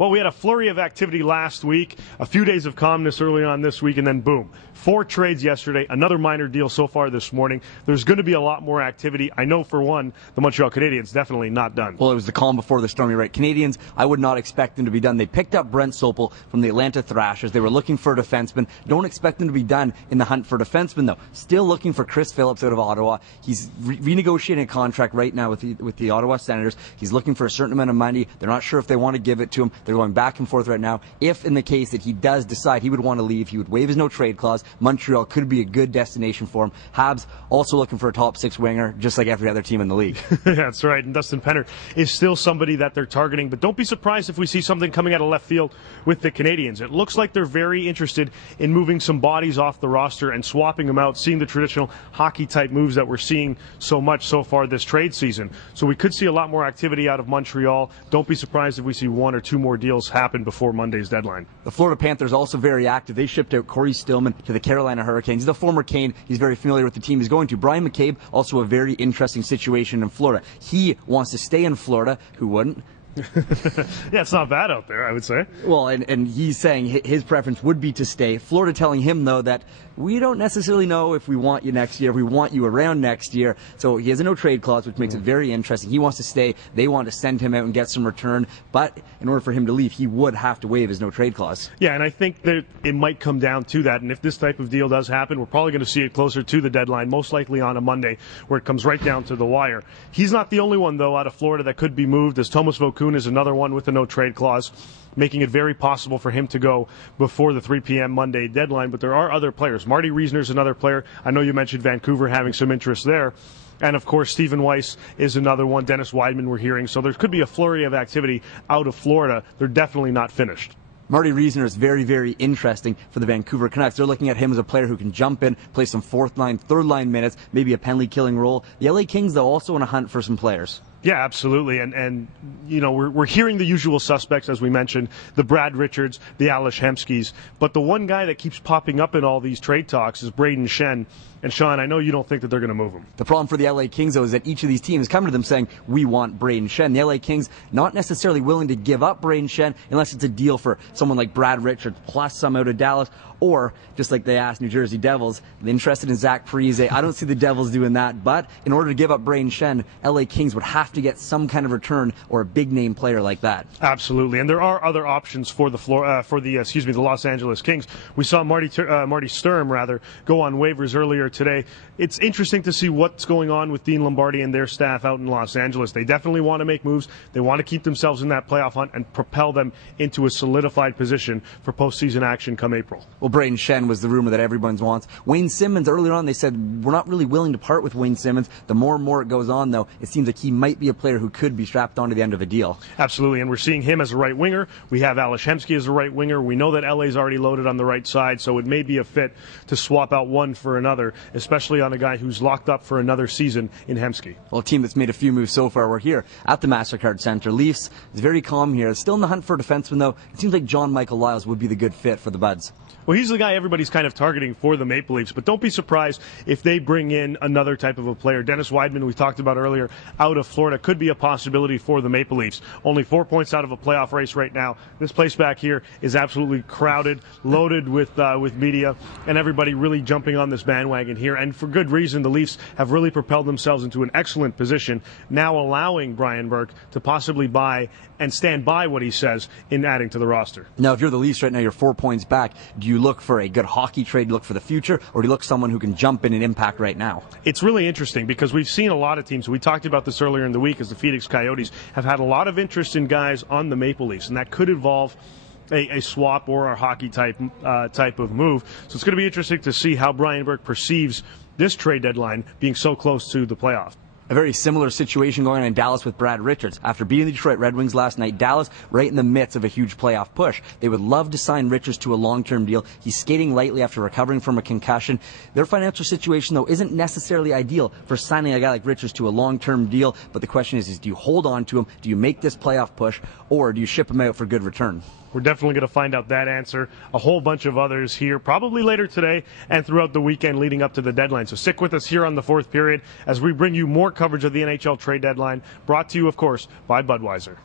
Well, we had a flurry of activity last week, a few days of calmness early on this week, and then boom. 4 trades yesterday, another minor deal so far this morning. There's going to be a lot more activity. I know, for one, the Montreal Canadiens definitely not done. Well, it was the calm before the storm. You're right. Canadiens, I would not expect them to be done. They picked up Brent Sopel from the Atlanta Thrashers. They were looking for a defenseman. Don't expect them to be done in the hunt for defenseman, though. Still looking for Chris Phillips out of Ottawa. He's renegotiating a contract right now with the Ottawa Senators. He's looking for a certain amount of money. They're not sure if they want to give it to him. They're going back and forth right now. If in the case that he does decide he would want to leave, he would waive his no-trade clause. Montreal could be a good destination for him. Habs also looking for a top 6 winger, just like every other team in the league. That's right. And Dustin Penner is still somebody that they're targeting. But don't be surprised if we see something coming out of left field with the Canadiens. It looks like they're very interested in moving some bodies off the roster and swapping them out, seeing the traditional hockey-type moves that we're seeing so much so far this trade season. So we could see a lot more activity out of Montreal. Don't be surprised if we see 1 or 2 more deals happen before Monday's deadline. The Florida Panthers also very active. They shipped out Corey Stillman to the Carolina Hurricanes. He's a former Cane. He's very familiar with the team he's going to. Brian McCabe, also a very interesting situation in Florida. He wants to stay in Florida. Who wouldn't? Yeah, it's not bad out there, I would say. Well, and he's saying his preference would be to stay. Florida telling him, though, that we don't necessarily know if we want you next year, if we want you around next year. So he has a no-trade clause, which makes it very interesting. He wants to stay. They want to send him out and get some return. But in order for him to leave, he would have to waive his no-trade clause. Yeah, and I think that it might come down to that. And if this type of deal does happen, we're probably going to see it closer to the deadline, most likely on a Monday, where it comes right down to the wire. He's not the only one, though, out of Florida that could be moved, as Thomas Vokoun is another one with a no-trade clause, making it very possible for him to go before the 3 p.m. Monday deadline. But there are other players. Marty Reisner's another player. I know you mentioned Vancouver having some interest there. And, of course, Stephen Weiss is another one. Dennis Weidman we're hearing. So there could be a flurry of activity out of Florida. They're definitely not finished. Marty Reisner is very, very interesting for the Vancouver Canucks. They're looking at him as a player who can jump in, play some fourth line, third line minutes, maybe a penalty-killing role. The LA Kings, though, also on a hunt for some players. Yeah, absolutely. And you know, we're hearing the usual suspects, as we mentioned, the Brad Richards, the Ales Hemskys. But the one guy that keeps popping up in all these trade talks is Brayden Schenn. And, Sean, I know you don't think that they're going to move him. The problem for the LA Kings, though, is that each of these teams come to them saying, we want Brayden Schenn. The LA Kings not necessarily willing to give up Brayden Schenn unless it's a deal for someone like Brad Richards plus some out of Dallas. Or, just like they asked New Jersey Devils, they're interested in Zach Parise. I don't see the Devils doing that. But in order to give up Brayden Schenn, LA Kings would have to get some kind of return or a big-name player like that. Absolutely. And there are other options for the Los Angeles Kings. We saw Marty Sturm go on waivers earlier today. It's interesting to see what's going on with Dean Lombardi and their staff out in Los Angeles. They definitely want to make moves. They want to keep themselves in that playoff hunt and propel them into a solidified position for postseason action come April. Well, Brayden Schenn was the rumor that everyone wants. Wayne Simmons, earlier on, they said, we're not really willing to part with Wayne Simmons. The more and more it goes on, though, it seems like he might be a player who could be strapped onto the end of a deal. Absolutely, and we're seeing him as a right winger. We have Ales Hemsky as a right winger. We know that LA's already loaded on the right side, so it may be a fit to swap out one for another, especially on a guy who's locked up for another season in Hemsky. Well, a team that's made a few moves so far, we're here at the MasterCard Center. Leafs is very calm here. Still in the hunt for a defenseman, though. It seems like John Michael Lyles would be the good fit for the Buds. Well, he's the guy everybody's kind of targeting for the Maple Leafs, but don't be surprised if they bring in another type of a player. Dennis Weidman, we talked about earlier, out of Florida, could be a possibility for the Maple Leafs. Only 4 points out of a playoff race right now. This place back here is absolutely crowded, loaded with media, and everybody really jumping on this bandwagon here. And for good reason, the Leafs have really propelled themselves into an excellent position, now allowing Brian Burke to possibly buy and stand by what he says in adding to the roster. Now, if you're the Leafs right now, you're 4 points back. Do you look for a good hockey trade, do you look for the future, or do you look for someone who can jump in and impact right now? It's really interesting because we've seen a lot of teams. We talked about this earlier in the week as the Phoenix Coyotes have had a lot of interest in guys on the Maple Leafs, and that could involve a swap or a hockey type of move. So it's going to be interesting to see how Brian Burke perceives this trade deadline being so close to the playoff. A very similar situation going on in Dallas with Brad Richards. After beating the Detroit Red Wings last night, Dallas right in the midst of a huge playoff push. They would love to sign Richards to a long-term deal. He's skating lightly after recovering from a concussion. Their financial situation, though, isn't necessarily ideal for signing a guy like Richards to a long-term deal. But the question is do you hold on to him? Do you make this playoff push? Or do you ship him out for good return? We're definitely going to find out that answer. A whole bunch of others here, probably later today and throughout the weekend leading up to the deadline. So stick with us here on the fourth period as we bring you more coverage of the NHL trade deadline, brought to you, of course, by Budweiser.